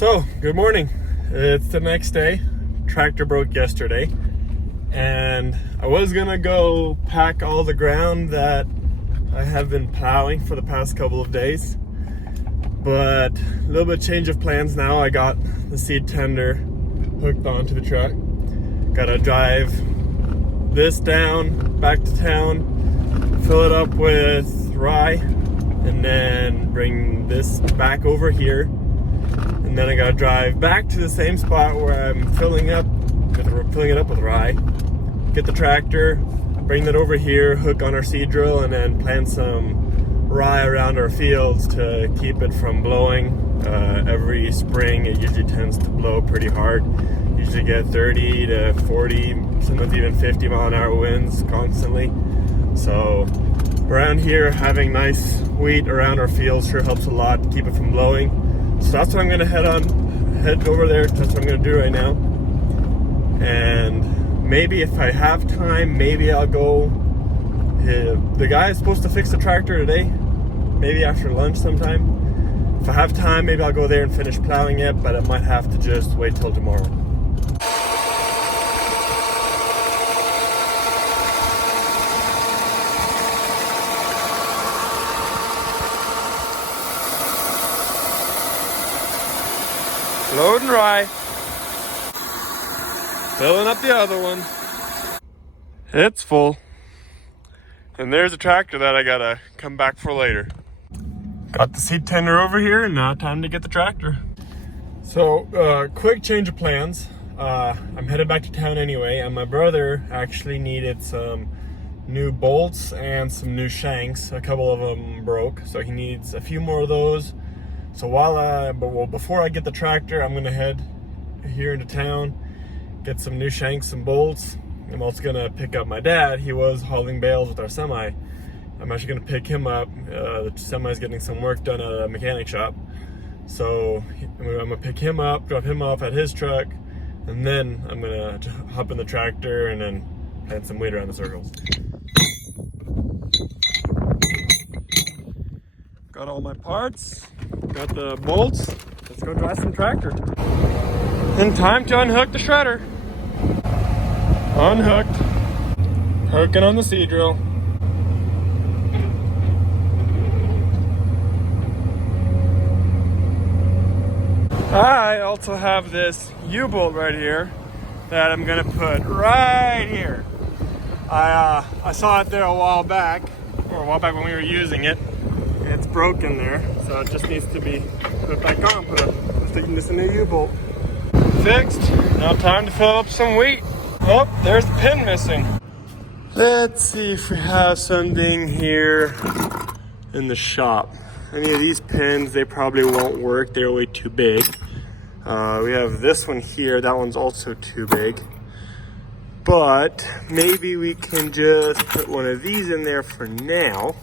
So, good morning. It's the next day. Tractor broke yesterday, and I was gonna go pack all the ground that I have been plowing for the past couple of days, but a little bit change of plans now. I got the seed tender hooked onto the truck. Gotta drive this down back to town, fill it up with rye, and then bring this back over here. And then I gotta drive back to the same spot where I'm filling it up with rye. Get the tractor, bring that over here, hook on our seed drill, and then plant some rye around our fields to keep it from blowing. Every spring it usually tends to blow pretty hard. Usually get 30 to 40, sometimes even 50 mile an hour winds constantly. So around here, having nice wheat around our fields sure helps a lot to keep it from blowing. So that's what I'm gonna head over there. That's what I'm gonna do right now. And maybe if I have time, maybe I'll go. The guy is supposed to fix the tractor today, maybe after lunch sometime. If I have time, maybe I'll go there and finish plowing it, but I might have to just wait till tomorrow. Loading rye. Filling up the other one. It's full. And there's a tractor that I gotta come back for later. Got the seed tender over here, and now time to get the tractor. So, quick change of plans. I'm headed back to town anyway, and my brother actually needed some new bolts and some new shanks. A couple of them broke, so he needs a few more of those. So before I get the tractor, I'm gonna head here into town, get some new shanks and bolts. I'm also gonna pick up my dad. He was hauling bales with our semi. I'm actually gonna pick him up. The semi's getting some work done at a mechanic shop. So I'm gonna pick him up, drop him off at his truck, and then I'm gonna hop in the tractor and then plant some wheat around the circles. Got all my parts, got the bolts. Let's go drive some tractor. And time to unhook the shredder. Unhooked. Hooking on the seed drill. I also have this U-bolt right here that I'm gonna put right here. I saw it there a while back when we were using it. It's broken there, so it just needs to be put back on. Sticking this in the U-bolt. Fixed. Now time to fill up some wheat. Oh, there's the pin missing. Let's see if we have something here in the shop. Any of these pins, they probably won't work. They're way too big. We have this one here. That one's also too big. But maybe we can just put one of these in there for now.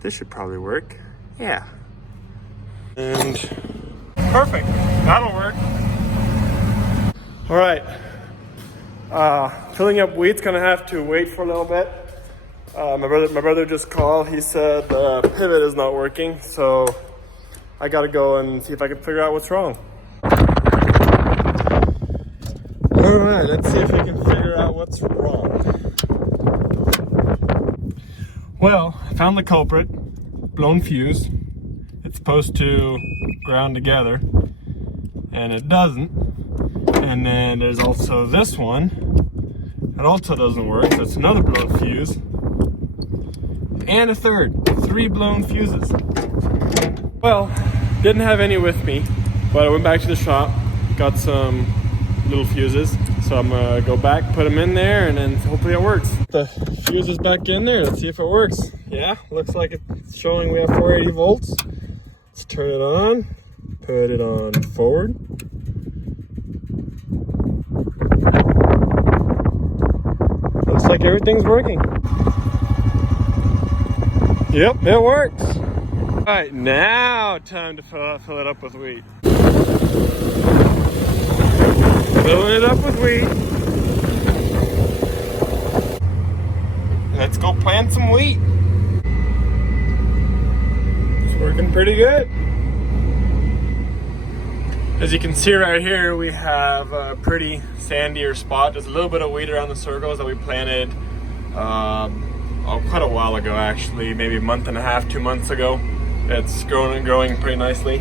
This should probably work. Yeah. And perfect. That'll work. All right. Filling up wheat's gonna have to wait for a little bit. My brother just called. He said the pivot is not working, so I gotta go and see if I can figure out what's wrong. All right, let's see if we can figure out what's wrong. Well, I found the culprit. Blown fuse. It's supposed to ground together, and it doesn't. And then there's also this one. It also doesn't work. So it's another blown fuse. And a third. 3 blown fuses. Well, didn't have any with me, but I went back to the shop, got some little fuses. So I'm gonna go back, put them in there, and then hopefully it works. The fuse is back in there. Let's see if it works. Yeah, looks like it's showing we have 480 volts. Let's turn it on, put it on forward. Looks like everything's working. Yep, it works. All right, now time to fill it up with wheat. Filling it up with wheat. Let's go plant some wheat. It's working pretty good. As you can see right here, we have a pretty sandier spot. There's a little bit of weed around the circles that we planted quite a while ago, actually, maybe a month and a half, 2 months ago. It's growing and growing pretty nicely.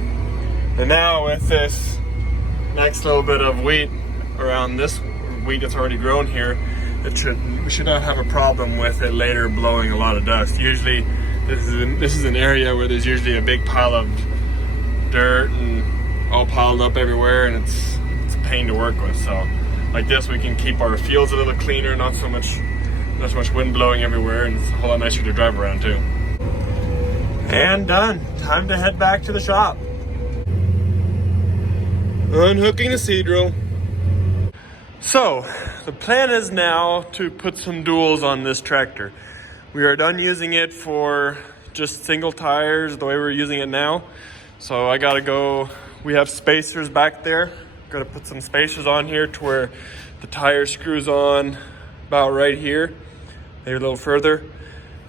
And now with this next little bit of wheat around this wheat that's already grown here, we should not have a problem with it later blowing a lot of dust. Usually this is an area where there's usually a big pile of dirt and all piled up everywhere, and it's a pain to work with. So like this, we can keep our fields a little cleaner, not so much wind blowing everywhere, and it's a whole lot nicer to drive around too. And done. Time to head back to the shop. Unhooking the seed drill. So the plan is now to put some duals on this tractor. We are done using it for just single tires the way we're using it now. So I gotta go. We have spacers back there. Gotta put some spacers on here to where the tire screws on about right here, maybe a little further.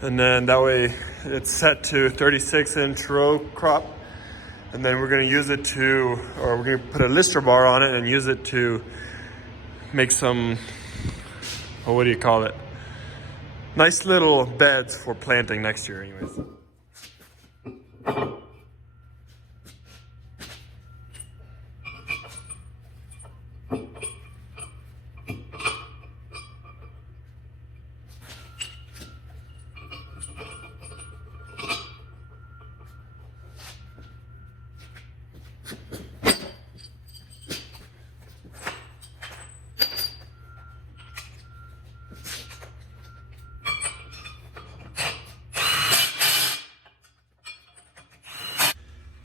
And then that way it's set to 36-inch row crop. And then we're gonna use it we're gonna put a lister bar on it and use it to make some, what do you call it? Nice little beds for planting next year anyways.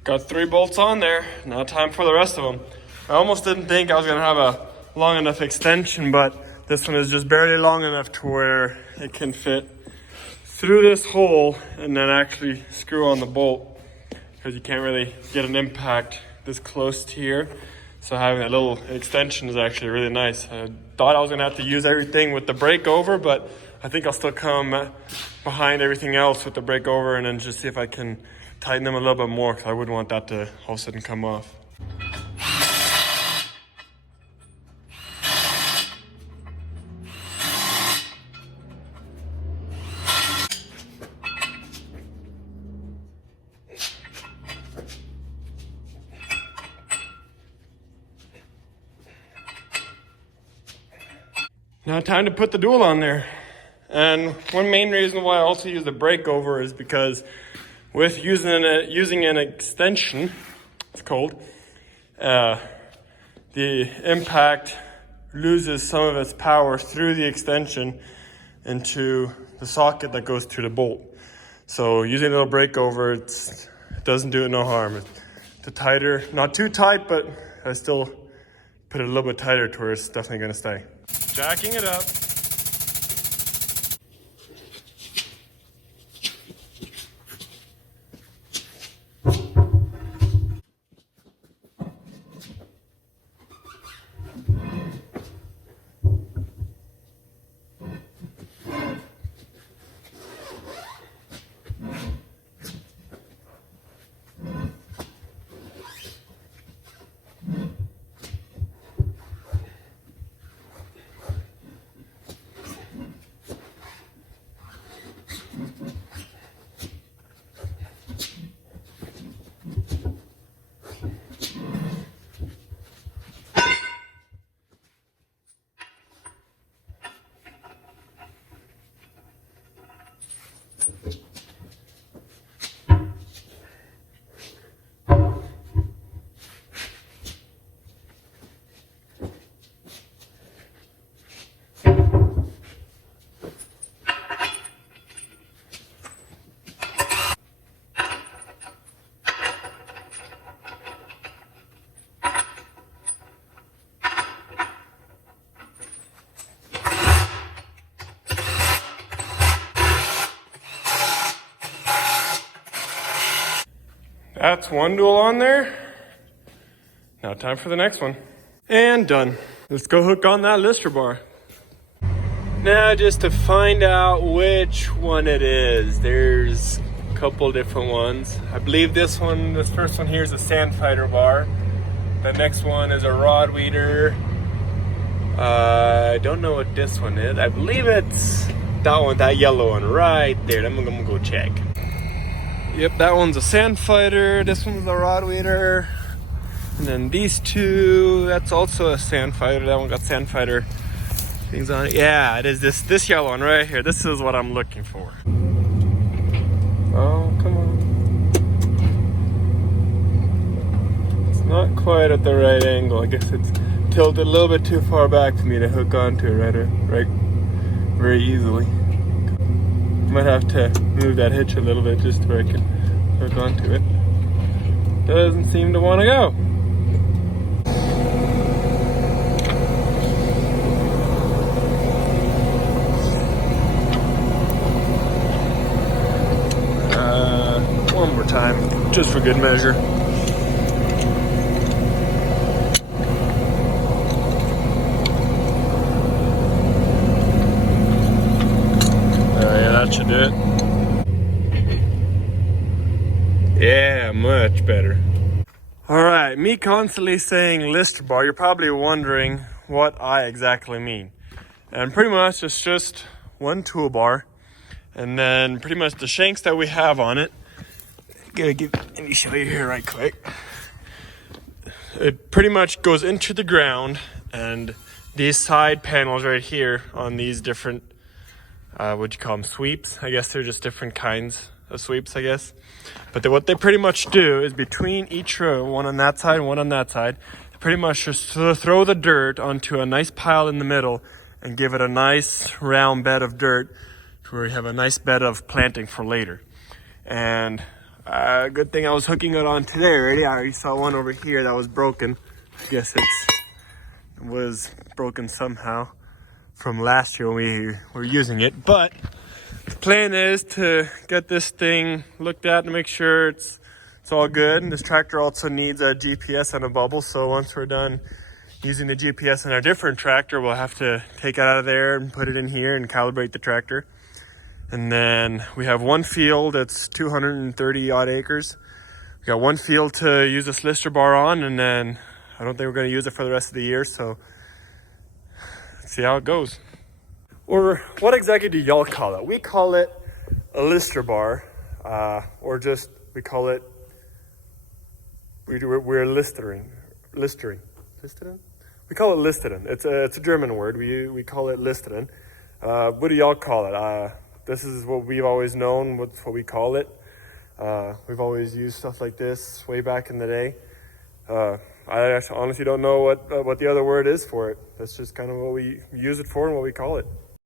Got 3 bolts on there. Now time for the rest of them. I almost didn't think I was gonna have a long enough extension, but this one is just barely long enough to where it can fit through this hole and then actually screw on the bolt, because you can't really get an impact this close to here. So having a little extension is actually really nice. I thought I was gonna have to use everything with the brake over, but I think I'll still come behind everything else with the brake over and then just see if I can tighten them a little bit more, because I wouldn't want that to all of a sudden come off. Now time to put the dual on there. And one main reason why I also use the brake over is because with using an extension, it's called, the impact loses some of its power through the extension into the socket that goes to the bolt. So using a little brake over, it doesn't do it no harm. It's tighter, not too tight, but I still put it a little bit tighter to where it's definitely gonna stay. Jacking it up. That's one dual on there. Now time for the next one. And done. Let's go hook on that lister bar. Now just to find out which one it is. There's a couple different ones. I believe this first one here is a sand fighter bar. The next one is a rod weeder. I don't know what this one is. I believe it's that one, that yellow one right there. I'm gonna go check. Yep, that one's a sand fighter. This one's a rod weeder. And then these two, that's also a sand fighter. That one got sand fighter things on it. Yeah, it is this yellow one right here. This is what I'm looking for. Oh, come on. It's not quite at the right angle. I guess it's tilted a little bit too far back for me to hook onto it right very easily. Might have to move that hitch a little bit just so I can hook onto it. Doesn't seem to want to go. One more time, just for good measure. Yeah, that should do it. Yeah, much better. All right, me constantly saying lister bar, you're probably wondering what I exactly mean. And pretty much it's just one toolbar, and then pretty much the shanks that we have on it. Let me show you here right quick. It pretty much goes into the ground, and these side panels right here on these different, what you call them, sweeps? I guess they're just different kinds of sweeps, I guess. But what they pretty much do is between each row, one on that side, one on that side, they pretty much just throw the dirt onto a nice pile in the middle and give it a nice round bed of dirt to where you have a nice bed of planting for later. And good thing I was hooking it on today already. I already saw one over here that was broken. I guess it was broken somehow from last year when we were using it. But the plan is to get this thing looked at and make sure it's all good. And this tractor also needs a GPS and a bubble. So once we're done using the GPS in our different tractor, we'll have to take it out of there and put it in here and calibrate the tractor. And then we have one field that's 230 odd acres. We got one field to use this lister bar on, and then I don't think we're going to use it for the rest of the year, so let's see how it goes. Or what exactly do y'all call it? We call it a lister bar, or just we call it, we're listering. Listering? We call it listering. It's a German word. We call it listering. What do y'all call it? This is what we've always known, what's what we call it. We've always used stuff like this way back in the day. I honestly don't know what the other word is for it. That's just kind of what we use it for and what we call it.